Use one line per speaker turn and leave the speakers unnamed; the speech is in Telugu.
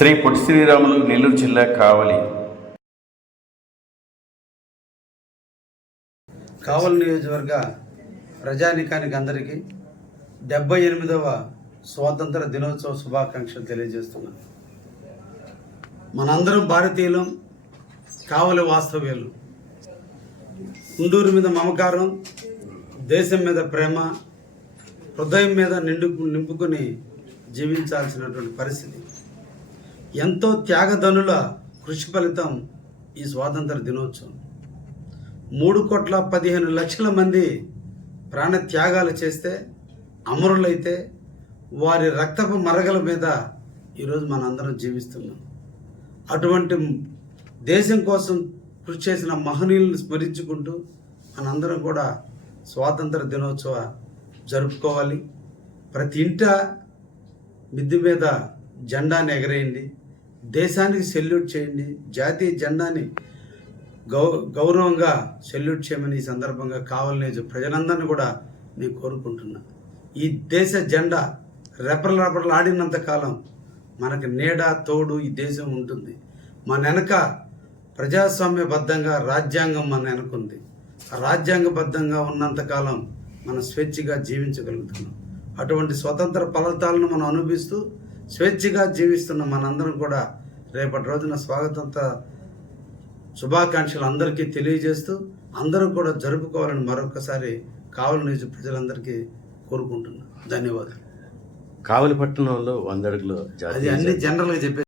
శ్రీ పొట్టి శ్రీరాములు నెల్లూరు జిల్లా కావలి.
కావలి నియోజకవర్గ ప్రజానికానికి అందరికీ డెబ్బై ఎనిమిదవ స్వాతంత్ర దినోత్సవ శుభాకాంక్షలు తెలియజేస్తున్నాను. మనందరం భారతీయులం కావలి వాస్తవ్యులు. ఉండూరు మీద మమకారం దేశం మీద ప్రేమ హృదయం మీద నిండు నింపుకొని జీవించాల్సినటువంటి పరిస్థితి. ఎంతో త్యాగధనుల కృషి ఫలితం ఈ స్వాతంత్ర దినోత్సవం. మూడు కోట్ల పదిహేను లక్షల మంది ప్రాణ త్యాగాలు చేస్తే అమరులైతే వారి రక్తపు మరగల మీద ఈరోజు మనందరం జీవిస్తున్నాం. అటువంటి దేశం కోసం కృషి చేసిన మహనీయులను స్మరించుకుంటూ మనందరం కూడా స్వాతంత్ర దినోత్సవ జరుపుకోవాలి. ప్రతి ఇంట మిద్ది మీద జెండాను ఎగరేయండి. దేశానికి సెల్యూట్ చేయండి. జాతీయ జెండాని గౌ గౌరవంగా సెల్యూట్ చేయమని ఈ సందర్భంగా కావాలనే ప్రజలందరినీ కూడా నేను కోరుకుంటున్నా. ఈ దేశ జెండా రెపరలు రెపరలు ఆడినంత కాలం మనకు నీడ తోడు ఈ దేశం ఉంటుంది. మన వెనక ప్రజాస్వామ్యబద్ధంగా రాజ్యాంగం మన వెనకుంది రాజ్యాంగబద్ధంగా ఉన్నంతకాలం మనం స్వేచ్ఛగా జీవించగలుగుతున్నాం. అటువంటి స్వతంత్ర ఫలితాలను మనం అనుభవిస్తూ స్వేచ్ఛగా జీవిస్తున్న మనందరం కూడా రేపటి రోజున స్వాగతంతో శుభాకాంక్షలు అందరికీ తెలియజేస్తూ అందరూ కూడా జరుపుకోవాలని మరొకసారి కావలి నియోజక ప్రజలందరికీ కోరుకుంటున్నాను. ధన్యవాదాలు.
కావలి పట్టణంలో వంద అడుగులు
అది అన్ని జనరల్గా చెప్పే